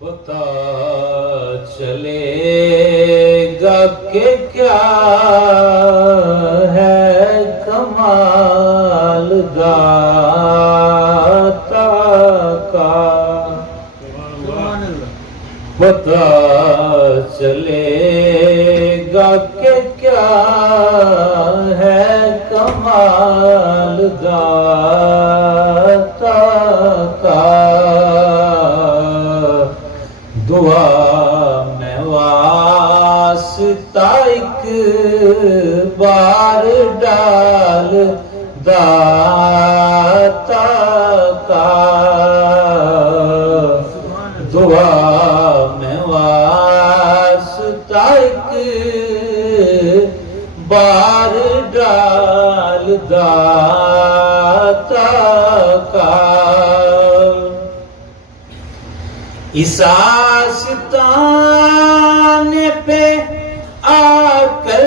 پتا چلے گا کہ کیا ہے کمال داتا کا، پتا چلے گا کہ کیا ہے کمال داتا کا، دعا میں واسطہ ایک بار ڈال داتا کا، دعا میں واسطہ ایک بار ڈال داتا کا، اس آستانے پہ آ کر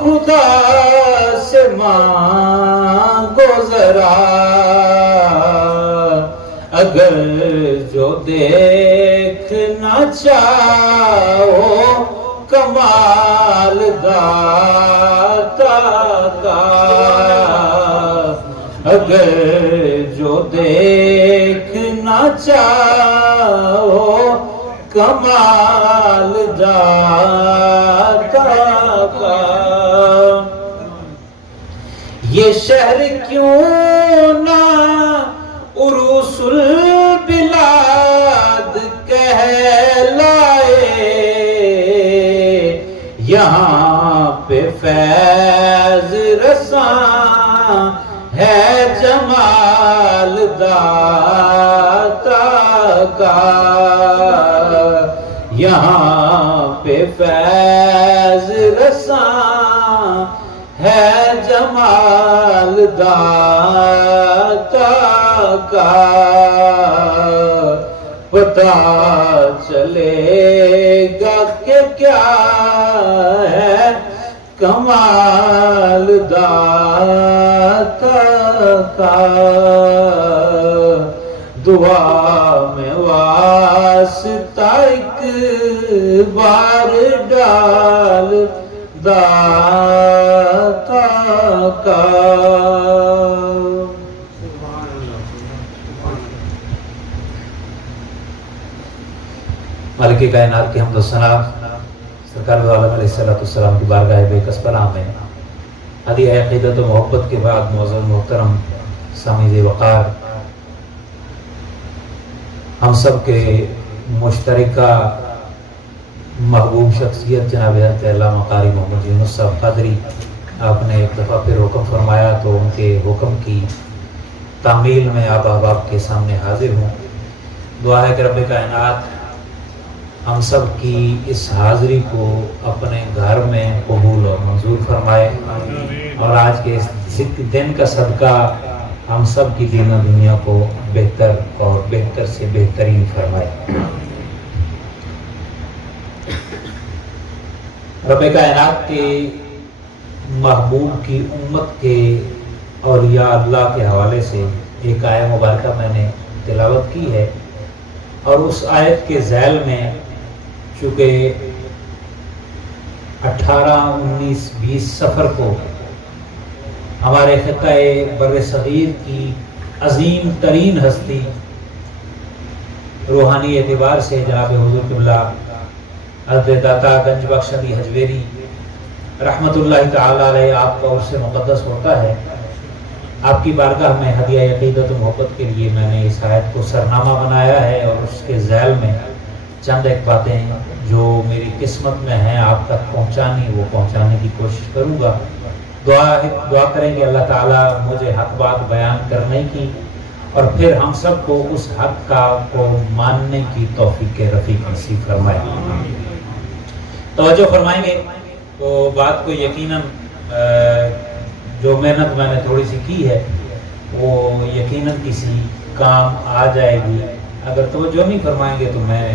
خدا سے مانگو ذرا، اگر جو دیکھنا چاہو کمال داتا کا، اگر جو دیکھنا چاہو کمال داتا کا، یہ شہر کیوں نہ عروس البلاد کہلائے، یہاں پہ فیض رساں ہے جمال داتا کا، یہاں پہ فیض رساں ہے جمال داتا کا، پتا چلے گا کہ کیا ہے کمال داتا کا، دعا میں واسطہ ایک بار ڈال داتا کا۔ مالک کائنات کی حمد و ثنا سرکار دو عالم علیہ السلام کی بارگاہ بے کس پناہ میں ہدیہ عقیدت و محبت کے بعد معزز محترم سامعین وقار، ہم سب کے مشترکہ محبوب شخصیت جناب حضرت علامہ قاری محمد یونس صاحب قادری، آپ نے ایک دفعہ پھر حکم فرمایا تو ان کے حکم کی تعمیل میں آپ احباب کے سامنے حاضر ہوں۔ دعا ہے کہ رب کائنات ہم سب کی اس حاضری کو اپنے گھر میں قبول اور منظور فرمائے، اور آج کے اس دن کا صدقہ ہم سب کی دین و دنیا کو بہتر اور بہتر سے بہترین فرمائے۔ رب کائنات کے محبوب کی امت کے اولیاء اللہ کے حوالے سے ایک آیت مبارکہ میں نے تلاوت کی ہے، اور اس آیت کے ذیل میں چونکہ 18، 19، 20 سفر کو ہمارے خطہ بر صغیر کی عظیم ترین ہستی روحانی اعتبار سے جناب حضور قبلہ حضرت داتا گنج بخش علی حجویری رحمت اللہ تعالی علیہ آپ کا عرص مقدس ہوتا ہے، آپ کی بارگاہ میں ہدیہ عقیدت و محبت کے لیے میں نے اس آیت کو سرنامہ بنایا ہے، اور اس کے ذیل میں چند ایک باتیں جو میری قسمت میں ہیں آپ تک پہنچانی، وہ پہنچانے کی کوشش کروں گا۔ دعا کریں کہ اللہ تعالیٰ مجھے حق بات بیان کرنے کی اور پھر ہم سب کو اس حق کو ماننے کی توفیق رفیق نصیب فرمائے۔ توجہ فرمائیں گے تو بات کو یقیناً جو محنت میں نے تھوڑی سی کی ہے وہ یقیناً کسی کام آ جائے گی، اگر توجہ نہیں فرمائیں گے تو میں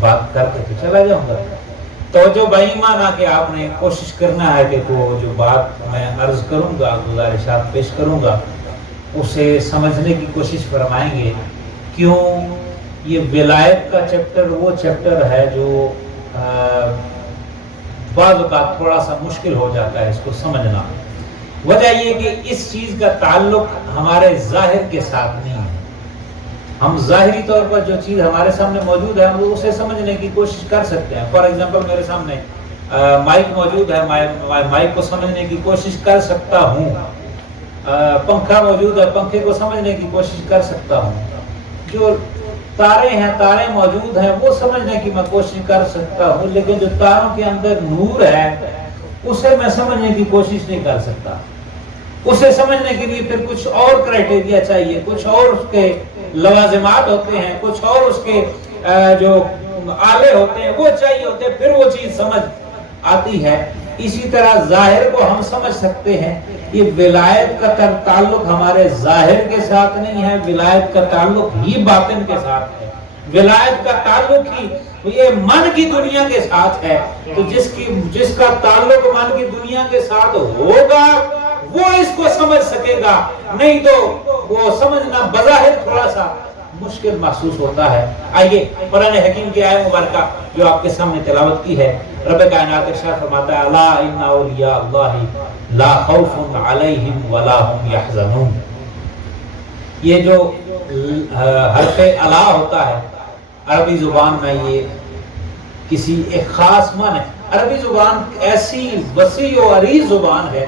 بات کر کے تو چلا جاؤں گا۔ توجہ بائیمان آ کے آپ نے کوشش کرنا ہے کہ وہ جو بات میں عرض کروں گا، گزارشات پیش کروں گا، اسے سمجھنے کی کوشش فرمائیں گے۔ کیوں یہ ولایت کا چیپٹر وہ چیپٹر ہے جو بعض اوقات تھوڑا سا مشکل ہو جاتا ہے اس کو سمجھنا. وجہ یہ کہ اس چیز کا تعلق ہمارے ظاہر کے ساتھ نہیں ہے. ہم ظاہری طور پر جو چیز ہمارے سامنے موجود ہے ہم اسے سمجھنے کی کوشش کر سکتے ہیں. فار ایگزامپل میرے سامنے مائک موجود ہے, مائک کو سمجھنے کی کوشش کر سکتا ہوں. پنکھا موجود ہے, پنکھے کو سمجھنے کی کوشش کر سکتا ہوں. جو تارے ہیں, تارے موجود ہیں, وہ سمجھنے کی میں کوشش کر سکتا ہوں. لیکن جو تاروں کے اندر نور ہے اسے میں سمجھنے کی کوشش نہیں کر سکتا. اسے سمجھنے کے لیے پھر کچھ اور کرائٹیریا چاہیے, کچھ اور اس کے لوازمات ہوتے ہیں, کچھ اور اس کے جو آلے ہوتے ہیں وہ چاہیے ہوتے ہیں, پھر وہ چیز سمجھ آتی ہے. اسی طرح ظاہر کو ہم سمجھ سکتے ہیں. یہ ولایت کا تعلق ہمارے ظاہر کے ساتھ نہیں ہے, ولایت کا تعلق ہی باطن کے ساتھ ہے. ولایت کا تعلق ہی یہ من کی دنیا کے ساتھ ہے. تو جس کا تعلق من کی دنیا کے ساتھ ہوگا وہ اس کو سمجھ سکے گا, نہیں تو وہ سمجھنا بظاہر تھوڑا سا مشکل محسوس ہوتا ہے. آئیے قرآن حکیم کی آیت مبارکہ جو آپ کے سامنے تلاوت کی ہے, رب کائنات ارشاد فرماتا ہے الا ان اولیاء اللہ لا خوف علیہم ولا هم يحزنون. یہ جو حرف الا ہوتا ہے عربی زبان میں یہ کسی ایک خاص معنی. عربی زبان ایسی وسیع و عریض زبان ہے,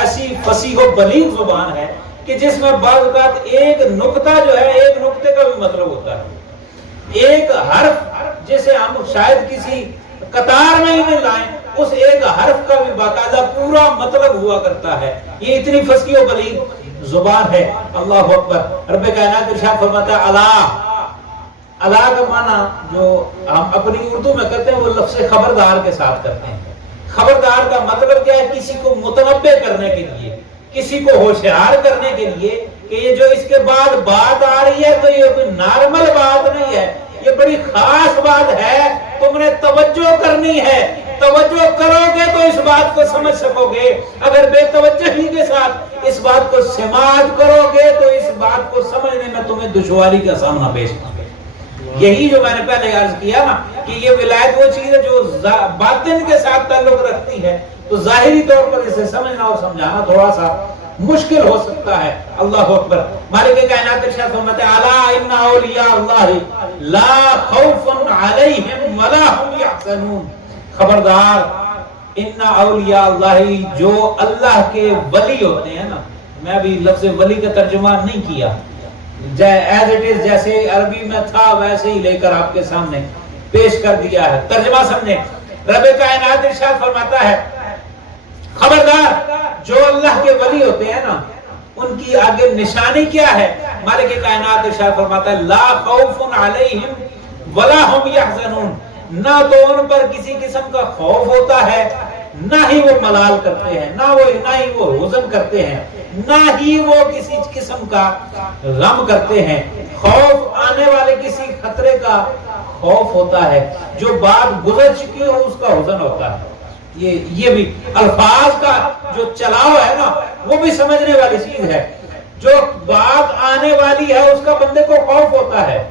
ایسی فصیح و بلیغ زبان ہے کہ جس میں بعض اوقات ایک نقطہ جو ہے ایک نقطے کا بھی مطلب ہوتا ہے. ایک حرف جسے ہم شاید کسی قطار میں ہی نہیں لائیں, اس ایک حرف کا بھی باقاعدہ پورا مطلب ہوا کرتا ہے. یہ اتنی فصیح و بلیغ زبان ہے. اللہ اکبر. رب کائنات ارشاد فرماتا ہے اللہ. اللہ کا معنی جو ہم اپنی اردو میں کرتے ہیں وہ لفظ خبردار کے ساتھ کرتے ہیں. خبردار کا مطلب کیا ہے؟ کسی کو متنبہ کرنے کے لیے, کسی کو ہوشیار کرنے کے لیے کہ یہ جو اس کے بعد بات آ رہی ہے تو یہ کوئی نارمل بات نہیں ہے, یہ بڑی خاص بات ہے, تم نے توجہ کرنی ہے. توجہ کرو گے تو اس بات کو سمجھ سکو گے, اگر بے توجہی کے ساتھ اس بات کو سماعت کرو گے تو اس بات کو سمجھنے میں تمہیں دشواری کا سامنا پیش ہوگا. یہی جو میں نے پہلے عرض کیا نا کہ یہ ولایت وہ چیز ہے جو باطن کے ساتھ تعلق رکھتی ہے, تو ظاہری طور پر اسے سمجھنا اور سمجھانا تھوڑا سا مشکل ہو سکتا ہے. اللہ اکبر. مالک کائنات ارشاد فرماتے ہیں الا ان اولیاء اللہ لا خوف علیہم ولا هم يحزنون. خبردار, ان اولیاء اللہ, جو اللہ کے ولی ہوتے ہیں نا, میں ابھی لفظ ولی کا ترجمہ نہیں کیا, ایز اٹ از جیسے عربی میں تھا ویسے ہی لے کر آپ کے سامنے پیش کر دیا ہے. ترجمہ سمجھیں. رب کائنات ارشاد فرماتا ہے خبردار, جو اللہ کے ولی ہوتے ہیں نا ان کی آگے نشانی کیا ہے؟ مالک کائنات ارشاد فرماتا ہے لا خوف علیہم ولا هم يحزنون. نہ تو ان پر کسی قسم کا خوف ہوتا ہے, نہ ہی وہ ملال کرتے ہیں, نہ ہی وہ حزن کرتے ہیں, نہ ہی وہ کسی قسم کا غم کرتے ہیں. خوف آنے والے کسی خطرے کا خوف ہوتا ہے, جو بات گزر چکی ہو اس کا حزن ہوتا ہے. یہ بھی الفاظ کا جو چلاؤ ہے نا وہ بھی سمجھنے والی چیز ہے. جو بات آنے والی ہے اس کا بندے کو خوف ہوتا ہے,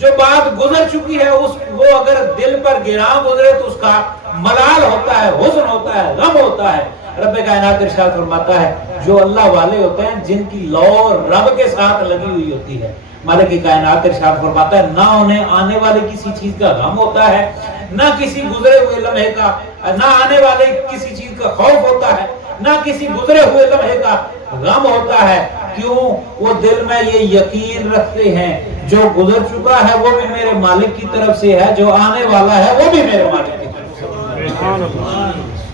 جو بات گزر چکی ہے وہ اگر دل پر گراں گزرے تو اس کا ملال ہوتا ہے, حزن ہوتا ہے, غم ہوتا ہے. رب کائنات ارشاد فرماتا ہے جو اللہ والے ہوتے ہیں جن کی لو رب کے ساتھ لگی ہوئی ہوتی ہے, مالک کائنات ارشاد فرماتا ہے نہ انہیں آنے والے کسی چیز کا غم ہوتا ہے, نہ کسی گزرے ہوئے لمحے کا, نہ آنے والے کسی چیز کا خوف ہوتا ہے, نہ کسی گزرے ہوئے لمحے کا غم ہوتا ہے. کیوں؟ وہ دل میں یہ یقین رکھتے ہیں جو گزر چکا ہے وہ بھی میرے مالک کی طرف سے ہے, جو آنے والا ہے وہ بھی میرے مالک کی طرف سے.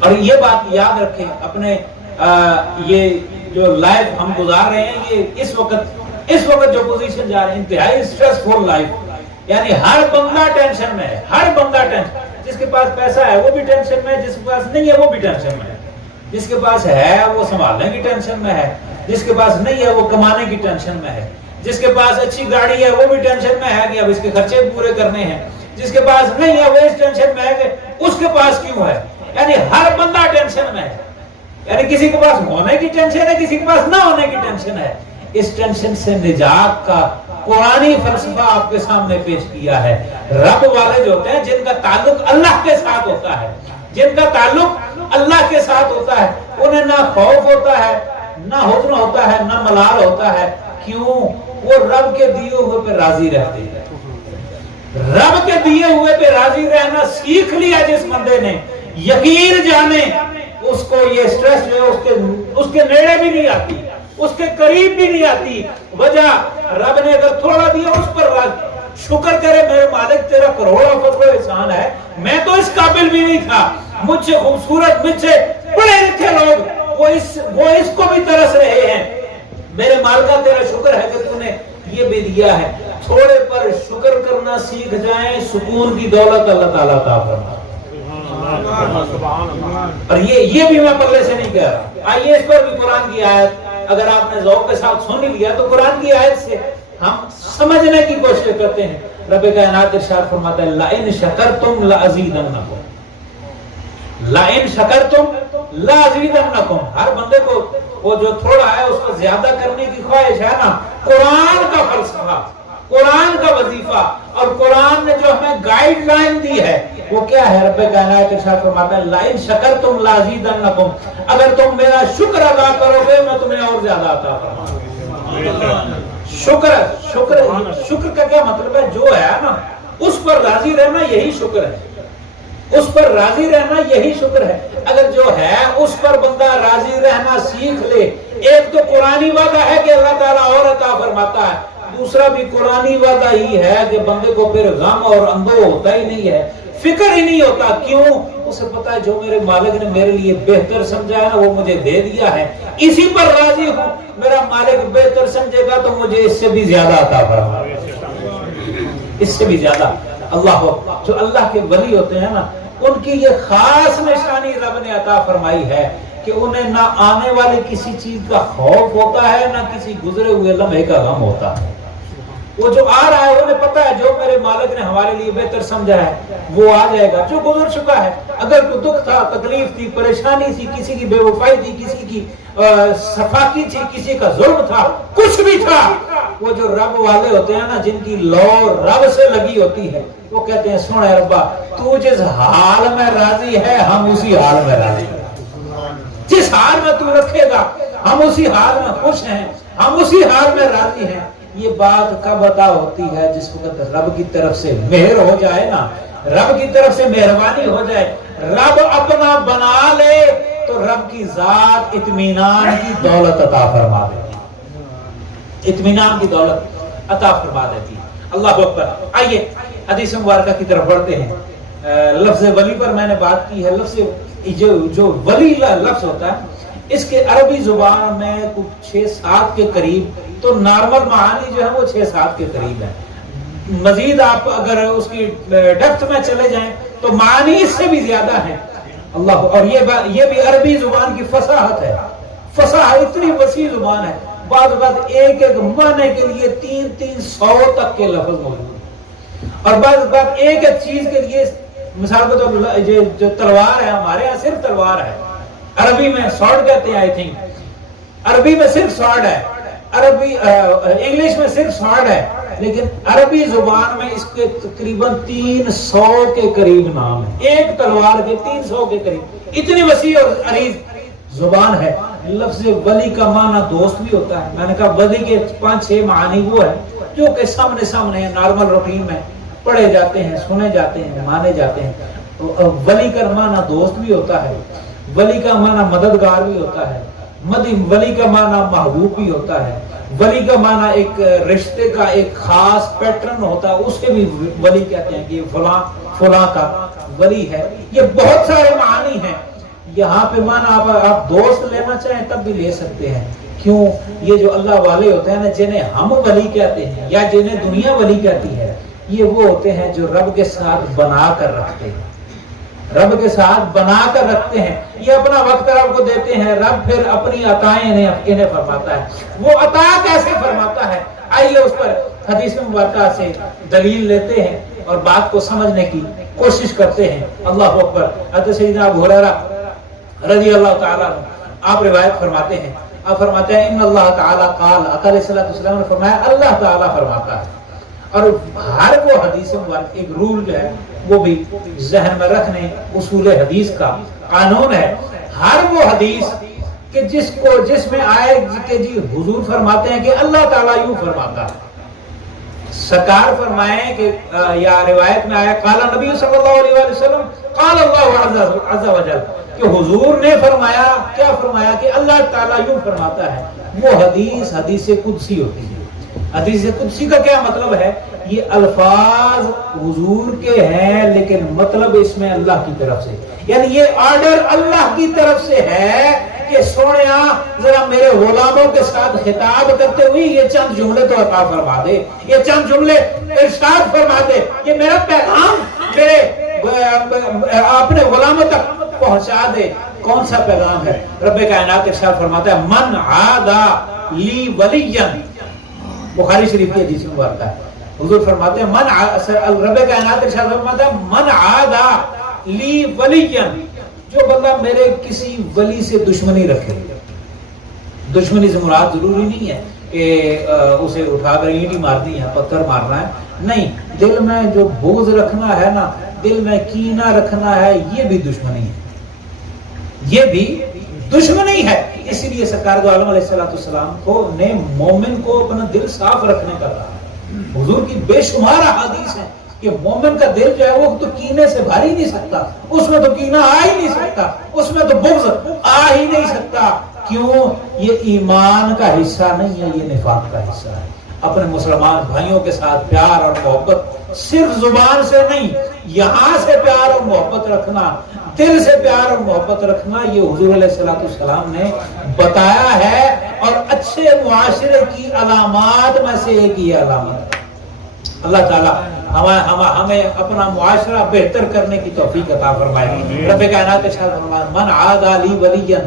اور یہ بات یاد رکھیں اپنے یہ جو لائف ہم گزار رہے ہیں, یہ اس وقت جو پوزیشن جا رہے ہیں انتہائی سٹریسفل لائف, یعنی ہر بندہ ٹینشن میں ہے, ہر بندہ ٹینشن. جس کے پاس پیسہ ہے وہ بھی ٹینشن میں ہے, جس کے پاس نہیں ہے وہ بھی ٹینشن میں ہے, جس کے پاس ہے وہ سنبھالنے کی ٹینشن میں ہے, جس کے پاس نہیں ہے وہ کمانے کی ٹینشن میں ہے, جس کے پاس اچھی گاڑی ہے وہ بھی ٹینشن میں ہے کہ اب اس کے خرچے پورے کرنے ہیں, جس کے پاس نہیں ہے وہ اس ٹینشن میں ہے کہ اس کے پاس کیوں ہے. یعنی ہر بندہ ٹینشن میں ہے, یعنی کسی کے پاس ہونے کی ٹینشن ہے, کسی کے پاس نہ ہونے کی ٹینشن ہے. اس ٹینشن سے نجات کا قرآنی فلسفہ آپ کے سامنے پیش کیا ہے۔ رب والے جو ہوتے ہیں جن کا تعلق اللہ کے ساتھ ہوتا ہے، جن کا تعلق اللہ کے ساتھ ہوتا ہے، انہیں نہ خوف ہوتا ہے، نہ حزن ہوتا ہے، نہ ملال ہوتا ہے۔ کیوں؟ وہ رب کے دیے ہوئے پہ راضی رہتے ہیں۔ رب کے دیے ہوئے پہ راضی رہنا سیکھ لیا جس بندے نے، یقین جانے اس کو یہ سٹریس جو ہے اس کے نیڑے بھی نہیں آتی، اس کے قریب بھی نہیں آتی۔ وجہ رب نے اگر تھوڑا دیا اس پر شکر کرے، میرے مالک تیرا کروڑا فضل و احسان ہے، میں تو اس قابل بھی نہیں تھا، مجھ سے خوبصورت، مجھ سے پڑھے لکھے لوگ وہ اس کو بھی ترس رہے ہیں، میرے مالکہ تیرا شکر ہے کہ تو نے یہ بھی دیا ہے۔ تھوڑے پر شکر کرنا سیکھ جائیں، سکون کی دولت اللہ تعالیٰ عطا فرمائے۔ اور یہ بھی میں پلے سے نہیں کہہ رہا، آئیے اس پر بھی قرآن کی آیت اگر آپ نے ذوق کے ساتھ سن لیا تو قرآن کی آیت سے ہم سمجھنے کی کوشش کرتے ہیں۔ رب کائنات ارشاد فرماتا ہے لَإِن شَكَرْتُمْ لَأَزِيدَنَّكُمْ، لَإِن شَكَرْتُمْ لَأَزِيدَنَّكُمْ۔ ہر بندے کو وہ جو تھوڑا ہے اس کو زیادہ کرنے کی خواہش ہے نا، قرآن کا فلسفہ، قرآن کا وظیفہ اور قرآن نے جو ہمیں گائیڈ لائن دی ہے وہ کیا ہے؟ رب کائنات ارشاد فرماتا ہے لَإِن شَكَرْتُمْ لَأَزِيدَنَّكُمْ، اگر تم میرا شکر ادا کرو گے میں تمہیں اور زیادہ عطا فرماؤں گا۔ شکر کا کیا مطلب ہے؟ جو ہے نا اس پر راضی رہنا یہی شکر ہے، اس پر راضی رہنا یہی شکر ہے۔ اگر جو ہے اس پر بندہ راضی رہنا سیکھ لے، ایک تو قرآنی وعدہ ہے کہ اللہ تعالیٰ اور عطا فرماتا ہے، دوسرا بھی قرآنی وعدہ ہی ہے کہ بندے کو پھر غم اور اندو ہوتا ہی نہیں ہے، فکر ہی نہیں ہوتا۔ کیوں؟ اسے پتا ہے جو میرے مالک نے میرے لیے بہتر سمجھا ہے نا وہ مجھے دے دیا ہے، اسی پر راضی ہوں۔ میرا مالک بہتر سمجھے گا تو مجھے اس سے بھی زیادہ عطا فرمائے گا، اس سے بھی زیادہ۔ اللہ جو اللہ کے ولی ہوتے ہیں نا ان کی یہ خاص نشانی رب نے عطا فرمائی ہے کہ انہیں نہ آنے والے کسی چیز کا خوف ہوتا ہے، نہ کسی گزرے ہوئے لمحے کا غم ہوتا ہے۔ وہ جو آ رہا ہے انہیں پتا ہے جو میرے مالک نے ہمارے لیے بہتر سمجھا ہے وہ آ جائے گا، جو گزر چکا ہے۔ اگر کوئی دکھ تھا، تکلیف تھی، پریشانی تھی، کسی کی بے وفائی تھی، کسی کی صفاقی تھی، کسی کا ظلم تھا، کچھ بھی تھا، وہ جو رب والے ہوتے ہیں نا جن کی لو رب سے لگی ہوتی ہے وہ کہتے ہیں سن اے ربا تو جس حال میں راضی ہے ہم اسی حال میں راضی ہیں، جس حال میں تو رکھے گا ہم اسی حال میں خوش ہیں، ہم اسی حال میں راضی ہیں۔ یہ بات کب عطا ہوتی ہے؟ جس وقت رب کی طرف سے مہر ہو جائے نا، رب کی طرف سے مہربانی ہو جائے، رب اپنا بنا لے تو رب کی ذات اطمینان کی دولت عطا فرما دیتی ہے، اطمینان کی دولت عطا فرما دیتی ہے۔ اللہ اکبر۔ آئیے حدیث مبارکہ کی طرف بڑھتے ہیں۔ لفظ ولی پر میں نے بات کی ہے۔ لفظ جو ولی لفظ ہوتا ہے اس کے عربی زبان میں کچھ 6-7 کے قریب، تو نارمل معانی جو ہے وہ 6-7 کے قریب ہے۔ مزید آپ اگر اس کی ڈیپتھ میں چلے جائیں تو معانی اس سے بھی زیادہ ہے۔ اللہ، اور یہ بھی عربی زبان کی فصاحت ہے، فصاحت اتنی وسیع زبان ہے، بعض اوقات ایک معنی کے لیے 300 تک کے لفظ موجود ہیں، اور بعض اوقات ایک چیز کے لیے، مثال کے طور پر جو تلوار ہے ہمارے یہاں صرف تلوار ہے، عربی میں سورڈ کہتے ہیں، آئی تھنک عربی میں صرف سورڈ ہے، عربی انگلش میں صرف سورڈ ہے، لیکن عربی زبان میں اس کے تقریباً 300 کے قریب نام ہے، ایک تلوار کے 300 کے قریب، اتنی وسیع اور عریض زبان ہے۔ لفظ ولی کا معنی دوست بھی ہوتا ہے۔ میں نے کہا ولی کے 5-6 معنی وہ ہے جو کہ سامنے ہیں، نارمل روٹین میں پڑھے جاتے ہیں، سنے جاتے ہیں، مانے جاتے ہیں۔ ولی کا معنی دوست بھی ہوتا ہے، ولی کا معنی مددگار بھی ہوتا ہے، ولی کا معنی محبوب بھی ہوتا ہے، ولی کا معنی ایک رشتے کا ایک خاص پیٹرن ہوتا ہے، اسے بھی ولی کہتے ہیں کہ فلاں کا ولی ہے۔ یہ بہت سارے معنی ہیں۔ یہاں پہ معنی آپ دوست لینا چاہیں تب بھی لے سکتے ہیں۔ کیوں؟ یہ جو اللہ والے ہوتے ہیں نا جنہیں ہم ولی کہتے ہیں یا جنہیں دنیا ولی کہتی ہے، یہ وہ ہوتے ہیں جو رب کے ساتھ بنا کر رکھتے ہیں، رب کے ساتھ بنا کر رکھتے ہیں۔ یہ اپنا وقت رب کو دیتے ہیں، رب پھر اپنی عطائیں انہیں فرماتا ہے۔ وہ عطا کیسے فرماتا ہے؟ آئیے اس پر حدیث مبارکہ سے دلیل لیتے ہیں اور بات کو سمجھنے کی کوشش کرتے ہیں۔ اللہ اکبر۔ حضرت سیدنا ابو ہریرہ رضی اللہ تعالیٰ عنہ آپ روایت فرماتے ہیں آپ فرماتے ہیں ان اللہ تعالیٰ قال، آقا علیہ السلام نے فرمایا اللہ تعالیٰ فرماتا ہے. اور ہر وہ حدیث مبارک ایک رول جو ہے وہ بھی ذہن میں رکھنے، اصول حدیث کا قانون ہے. ہر وہ حدیث کہ جس میں آئے کہ جی حضور فرماتے ہیں کہ اللہ تعالیٰ یوں فرماتا ہے، سرکار فرمائیں کہ یا روایت میں آیا قال نبی صلی اللہ علیہ وسلم قال اللہ عز و جل، کہ حضور نے فرمایا، کیا فرمایا کہ اللہ تعالیٰ یوں فرماتا ہے، وہ حدیث قدسی ہوتی ہے. حدیث قدسی کا کیا مطلب ہے؟ یہ الفاظ حضور کے ہیں لیکن مطلب اس میں اللہ کی طرف سے، یعنی یہ آرڈر اللہ کی طرف سے ہے کہ سونیا ذرا میرے غلاموں کے ساتھ خطاب کرتے ہوئے یہ چند جملے تو عطا فرما دے، یہ چند جملے ارشاد فرما دے، یہ میرا پیغام میرے اپنے غلاموں تک پہنچا دے. کون سا پیغام ہے؟ رب کائنات ارشاد فرماتا ہے من عادا لی ولیا، بخاری شریف کی حدیث مبارک ہے. حضور فرماتے ہیں رب کائنات ارشاد فرماتا ہے من عادا لی ولیا، جو بندہ میرے کسی ولی سے دشمنی رکھے. دشمنی سے مراد ضروری نہیں ہے کہ اسے اٹھا کر اینٹی مارنی ہے، پتھر مارنا ہے، نہیں. دل میں جو بغض رکھنا ہے نا، دل میں کینہ رکھنا ہے، یہ بھی دشمنی ہے، یہ بھی دشمنی ہے. اسی لیے سرکار دو عالم علیہ السلام کو نے مومن کو اپنا دل صاف رکھنے کا کہا. حضور کی بے شمار احادیث ہیں کہ مومن کا دل جو ہے وہ تو کینے سے بھر ہی نہیں سکتا، اس میں تو کینہ آ ہی نہیں سکتا، اس میں تو بغض آ ہی نہیں سکتا. کیوں؟ یہ ایمان کا حصہ نہیں ہے، یہ نفاق کا حصہ ہے. اپنے مسلمان بھائیوں کے ساتھ پیار اور محبت صرف زبان سے نہیں، یہاں سے پیار اور محبت رکھنا، دل سے پیار اور محبت رکھنا، یہ حضور علیہ السلام نے بتایا ہے. اور اچھے معاشرے کی علامات میں سے ایک یہ علامت ہے. اللہ تعالیٰ ہمیں اپنا معاشرہ بہتر کرنے کی توفیق عطا فرمائے. رب کائنات ارشاد فرمایا من عادا لی ولیا،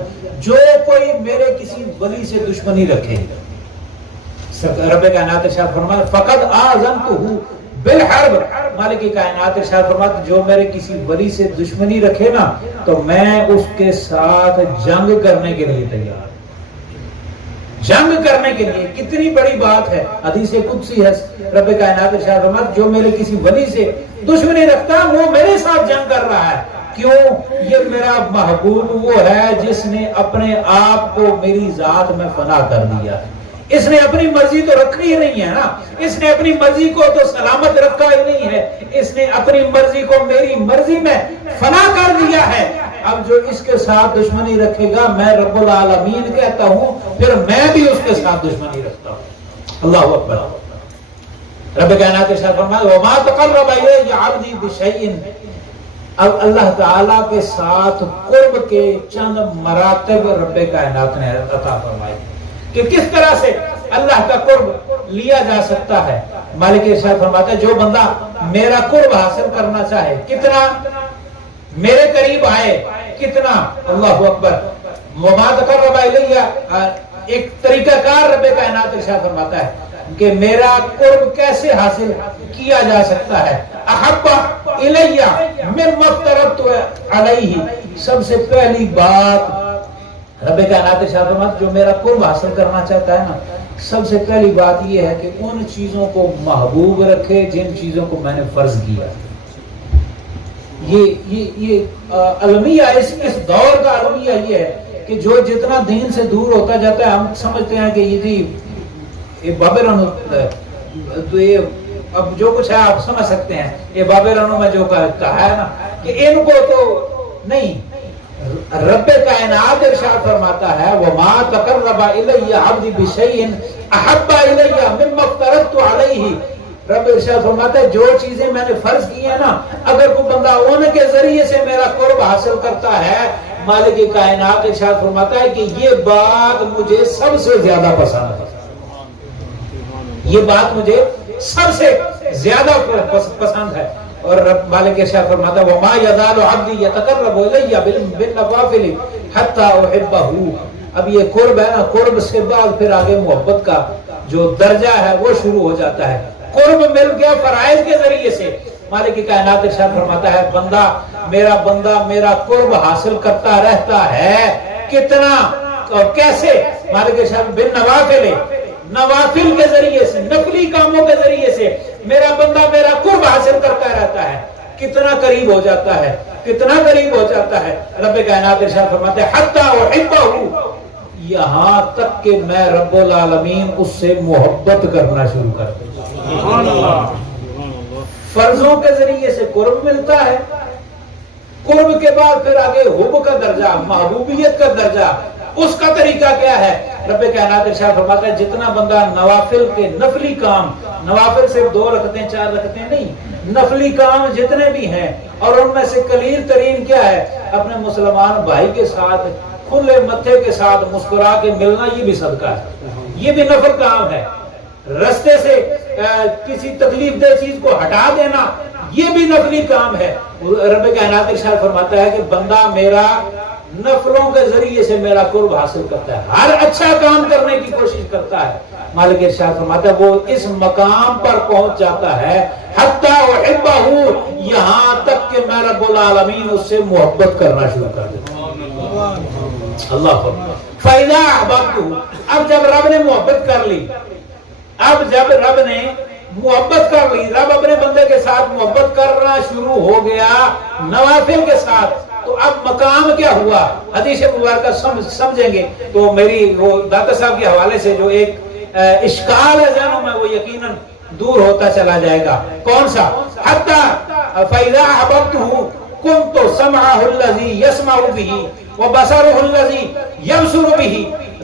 جو کوئی میرے کسی ولی سے دشمنی رکھے، رب کائنات ارشاد فرمایا فقد آذنتہ بالحرب، مالک کائنات ارشاد فرماتا جو میرے کسی ولی سے دشمنی رکھے نا تو میں اس کے ساتھ جنگ کرنے کے لیے تیار. جنگ کرنے کے لیے کتنی بڑی بات ہے. حدیث قدسی ہے، رب کائنات ارشاد فرماتا جو میرے کسی ولی سے دشمنی رکھتا وہ میرے ساتھ جنگ کر رہا ہے. کیوں؟ یہ میرا محبوب وہ ہے جس نے اپنے آپ کو میری ذات میں فنا کر دیا ہے. اس نے اپنی مرضی تو رکھی ہی نہیں ہے نا، اس نے اپنی مرضی کو تو سلامت رکھا ہی نہیں ہے، اس نے اپنی مرضی کو میری مرضی میں فنا کر دیا ہے. اب جو اس کے ساتھ دشمنی رکھے گا میں رب العالمین کہتا ہوں، پھر میں بھی اس کے ساتھ دشمنی رکھتا ہوں. اللہ اکبر. رب کائنات کے ساتھ فرمایا وما تقرب الی عبدی بشیء. اب اللہ تعالیٰ کے ساتھ قرب کے چند مراتب رب کائنات نے عطا فرمائے کہ کس طرح سے اللہ کا قرب لیا جا سکتا ہے. مالک ارشاد فرماتا ہے جو بندہ میرا قرب حاصل کرنا چاہے، کتنا میرے قریب آئے، کتنا. اللہ اکبر. وما تقرب الی، ایک طریقہ کار رب کائنات ارشاد فرماتا ہے کہ میرا قرب کیسے حاصل کیا جا سکتا ہے. احب الی مما افترضت علیہ، سب سے پہلی بات رب کائنات ارشاد فرماتا جو میرا قرب حاصل کرنا چاہتا ہے نا، سب سے پہلی بات یہ ہے کہ ان چیزوں کو محبوب رکھے جن چیزوں کو میں نے فرض کیا. یہ المیہ، اس دور کا المیہ یہ ہے کہ جو جتنا دین سے دور ہوتا جاتا ہے ہم سمجھتے ہیں کہ یہ باب رنو، تو یہ اب جو کچھ ہے آپ سمجھ سکتے ہیں. یہ باب رنو میں جو کہا ہے نا کہ ان کو تو نہیں، رب کائنات ارشاد فرماتا ہے وما تقرب الی عبدی بشیء احب الی مما افترضت علیہ. رب ارشاد فرماتا ہے جو چیزیں میں نے فرض کی ہیں نا، اگر کوئی بندہ ان کے ذریعے سے میرا قرب حاصل کرتا ہے، مالک کائنات ارشاد فرماتا ہے کہ یہ بات مجھے سب سے زیادہ پسند ہے، یہ بات مجھے سب سے زیادہ پسند ہے. اور رب مالک ارشاد فرماتا ہے وما یزال عبدی یتقرب الی بالنوافل حتی احبہ. اب یہ قرب ہے نا، قرب سے بعد پھر آگے محبت کا جو درجہ ہے وہ شروع ہو جاتا ہے. قرب مل گیا فرائض کے ذریعے سے. مالک کائنات ارشاد فرماتا ہے بندہ میرا قرب حاصل کرتا رہتا ہے. کتنا اور کیسے؟ مالک ارشاد بن نوافل، نوافل کے ذریعے سے، نفلی کاموں کے ذریعے سے میرا بندہ میرا قرب حاصل کرتا رہتا ہے. کتنا قریب ہو جاتا ہے، کتنا قریب ہو جاتا ہے. رب کائنات ارشاد فرماتے ہیں حتی احبہ، یہاں تک کہ میں رب العالمین اس سے محبت کرنا شروع کر دوں. فرضوں کے ذریعے سے قرب ملتا ہے، قرب کے بعد پھر آگے حب کا درجہ، محبوبیت کا درجہ. اس کا طریقہ کیا ہے؟ رب کائنات ارشاد فرماتا ہے جتنا بندہ نوافل کے نفلی کام، نوافل صرف 2 رکعتیں 4 رکعتیں نہیں، نفلی کام جتنے بھی ہیں، اور ان میں سے قلیل ترین کیا ہے؟ اپنے مسلمان بھائی کے ساتھ کھلے متھے کے ساتھ مسکرا کے ملنا، یہ بھی صدقہ ہے، یہ بھی نفل کام ہے. رستے سے کسی تکلیف دہ چیز کو ہٹا دینا، یہ بھی نفلی کام ہے. رب کائنات ارشاد فرماتا ہے کہ بندہ میرا نفلوں کے ذریعے سے میرا قرب حاصل کرتا ہے، ہر اچھا کام کرنے کی کوشش کرتا ہے. مالک ارشاد فرماتا ہے وہ اس مقام پر پہنچ جاتا ہے حتی احبہ، یہاں تک کہ میں رب العالمین اس سے محبت کرنا شروع کر دیتا ہوں. اللہ اکبر. فَإِذَا أَحْبَبْتُهُ، اب جب رب نے محبت کر لی، اب جب رب نے محبت کر لی، رب اپنے بندے کے ساتھ محبت کرنا شروع ہو گیا نوافل کے ساتھ، تو اب مقام کیا ہوا؟ حدیث مبارکہ سمجھیں گے تو میری وہ داتا صاحب کے حوالے سے جو ایک اشکال ہے ذہنوں میں وہ یقیناً دور ہوتا چلا جائے گا. کون سا؟ حتی فَإِذَا أَحْبَبْتُهُ كُنْتُ سَمْعَهُ الَّذِي يَسْمَعُ بِهِ وَبَصَرُهُ الَّذِي يَبْصُرُ بِهِ.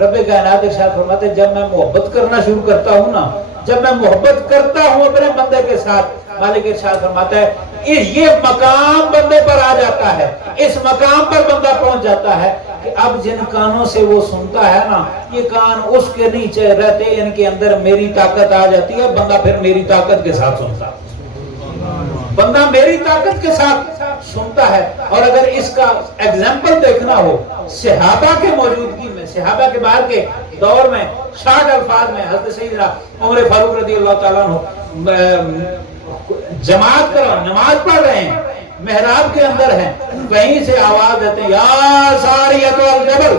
رب کائنات ارشاد فرماتے ہیں جب میں محبت کرنا شروع کرتا ہوں نا، جب میں محبت کرتا ہوں اپنے بندے کے ساتھ، مالک ارشاد فرماتا ہے یہ مقام بندے پر آ جاتا ہے، اس مقام پر بندہ پہنچ جاتا ہے کہ اب جن کانوں سے وہ سنتا ہے نا، یہ کان اس کے نیچے رہتے، ان کے اندر میری طاقت آ جاتی ہے، بندہ پھر میری طاقت کے ساتھ سنتا ہے، بندہ میری طاقت کے ساتھ سنتا ہے. اور اگر اس کا ایگزامپل دیکھنا ہو صحابہ کے موجودگی میں، صحابہ کے بعد کے دور میں، شارٹ الفاظ میں حضرت سیدنا عمر فاروق رضی اللہ تعالیٰ عنہ جماعت کر نماز پڑھ رہے ہیں، محراب کے اندر ہیں، وہیں سے آواز دیتے ہیں یا ساریہ الجبل.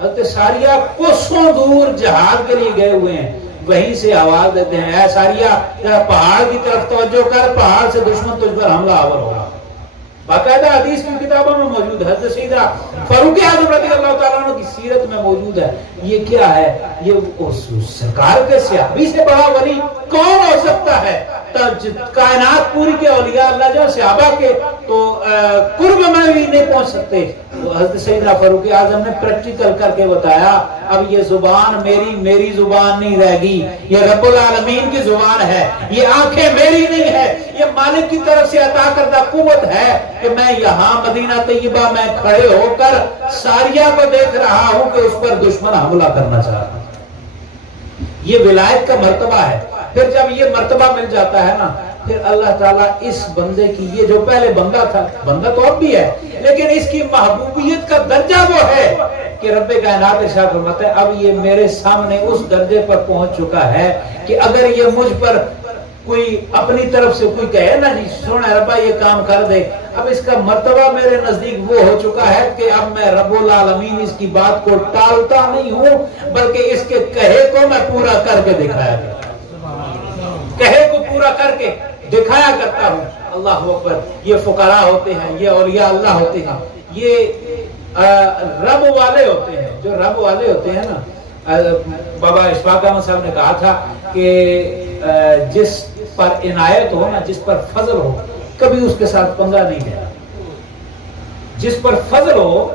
حضرت ساریہ کوسوں دور جہاد کے لیے گئے ہوئے ہیں، وہیں سے آواز دیتے ہیں اے ساریہ ذرا پہاڑ کی طرف توجہ کر، پہاڑ سے دشمن تجھ پر حملہ آور ہوگا. باقاعدہ حدیث کی کتابوں میں موجود ہے، حضرت سیدنا فاروق اعظم رضی اللہ تعالیٰ عنہ کی سیرت میں موجود ہے. یہ کیا ہے؟ یہ سرکار کے صحابی سے بڑا ولی کون ہو سکتا ہے؟ کائنات پوری کے اولیاء اللہ جو صحابہ کے تو قرب میں بھی نہیں پہنچ سکتے. تو حضرت سیدنا فاروق اعظم نے پریکٹیکل کر کے بتایا اب یہ زبان میری زبان نہیں رہ گی، یہ رب العالمین کی زبان ہے، یہ آنکھیں میری نہیں ہے، یہ مالک کی طرف سے عطا کردہ قوت ہے کہ میں یہاں مدینہ طیبہ میں کھڑے ہو کر ساریہ کو دیکھ رہا ہوں کہ اس پر دشمن حملہ کرنا چاہ رہا ہے. یہ ولایت کا مرتبہ ہے. پھر جب یہ مرتبہ مل جاتا ہے نا، پھر اللہ تعالیٰ اس بندے کی، یہ جو پہلے بندہ تھا، بندہ تو اب بھی ہے لیکن اس کی محبوبیت کا درجہ وہ ہے کہ رب کائنات ارشاد فرماتا ہے اب یہ میرے سامنے اس درجے پر پہنچ چکا ہے کہ اگر یہ مجھ پر کوئی اپنی طرف سے کوئی کہے نا جی سونا ربا یہ کام کر دے، اب اس کا مرتبہ میرے نزدیک وہ ہو چکا ہے کہ اب میں رب العالمین اس کی بات کو ٹالتا نہیں ہوں بلکہ اس کے کہے کو میں پورا کر کے دکھایا کرتا ہوں، کہے کو پورا کر کے دکھایا کرتا ہوں. اللہ اکبر. یہ فقراء ہوتے ہیں، یہ اولیاء اللہ ہوتے ہیں، یہ رب والے ہوتے ہیں. جو رب والے ہوتے ہیں نا، بابا اشفاق احمد صاحب نے کہا تھا کہ جس پر عنایت ہو نا، جس پر فضل ہو، کبھی اس کے ساتھ پنگا نہیں لینا. جس پر فضل ہو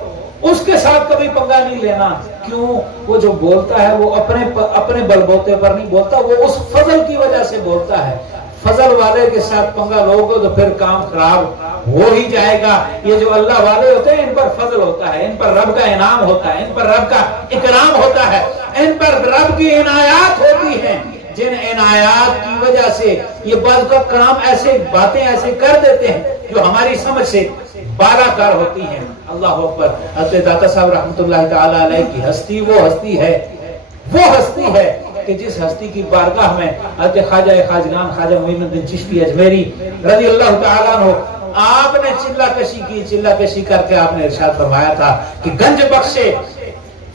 اس کے ساتھ کبھی پنگا نہیں لینا. کیوں؟ وہ جو بولتا ہے وہ اپنے بلبوتے پر نہیں بولتا، وہ اس فضل کی وجہ سے بولتا ہے. فضل والے کے ساتھ پنگا لوگے تو پھر کام خراب ہو ہی جائے گا. یہ جو اللہ والے ہوتے ہیں ان پر فضل ہوتا ہے، ان پر رب کا انعام ہوتا ہے، ان پر رب کا اکرام ہوتا ہے، ان پر رب کی عنایات ہوتی ہیں، جن عنایات کی وجہ سے یہ بعض کا کلام ایسے باتیں ایسے کر دیتے ہیں جو ہماری سمجھ سے بالا کار ہوتی ہیں. اللہ اکبر. حضرت داتا صاحب رحمۃ اللہ تعالی علیہ کی ہستی وہ ہستی ہے کہ جس ہستی کی بارگاہ میں حضرت خواجہ خواجگان خواجہ معین الدین چشتی اجمیری رضی اللہ تعالیٰ عنہ آپ نے چلہ کشی کر کے آپ نے ارشاد فرمایا تھا کہ گنج بخشے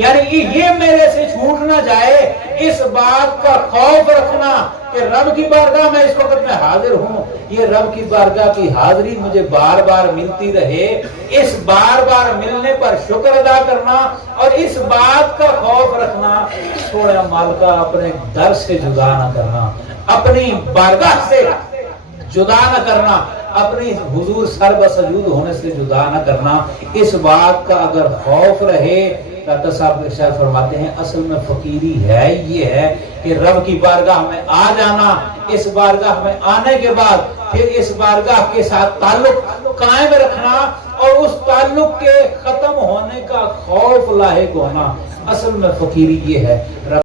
یعنی یہ میرے سے چھوٹ نہ جائے، اس بات کا خوف رکھنا کہ رب کی بارگاہ میں اس وقت میں حاضر ہوں، یہ رب کی بارگاہ کی حاضری مجھے بار بار ملتی رہے، اس بار بار ملنے پر شکر ادا کرنا، اور اس بات کا خوف رکھنا سویا مالکہ اپنے در سے جدا نہ کرنا، اپنی بارگاہ سے جدا نہ کرنا، اپنی حضور سر بسجود ہونے سے جدا نہ کرنا۔ اس بات کا اگر خوف رہے، داتا صاحب ارشاد فرماتے ہیں اصل میں فقیری ہے یہ ہے کہ رب کی بارگاہ میں آ جانا، اس بارگاہ میں آنے کے بعد پھر اس بارگاہ کے ساتھ تعلق قائم رکھنا، اور اس تعلق کے ختم ہونے کا خوف لاحق ہونا، اصل میں فقیری یہ ہے۔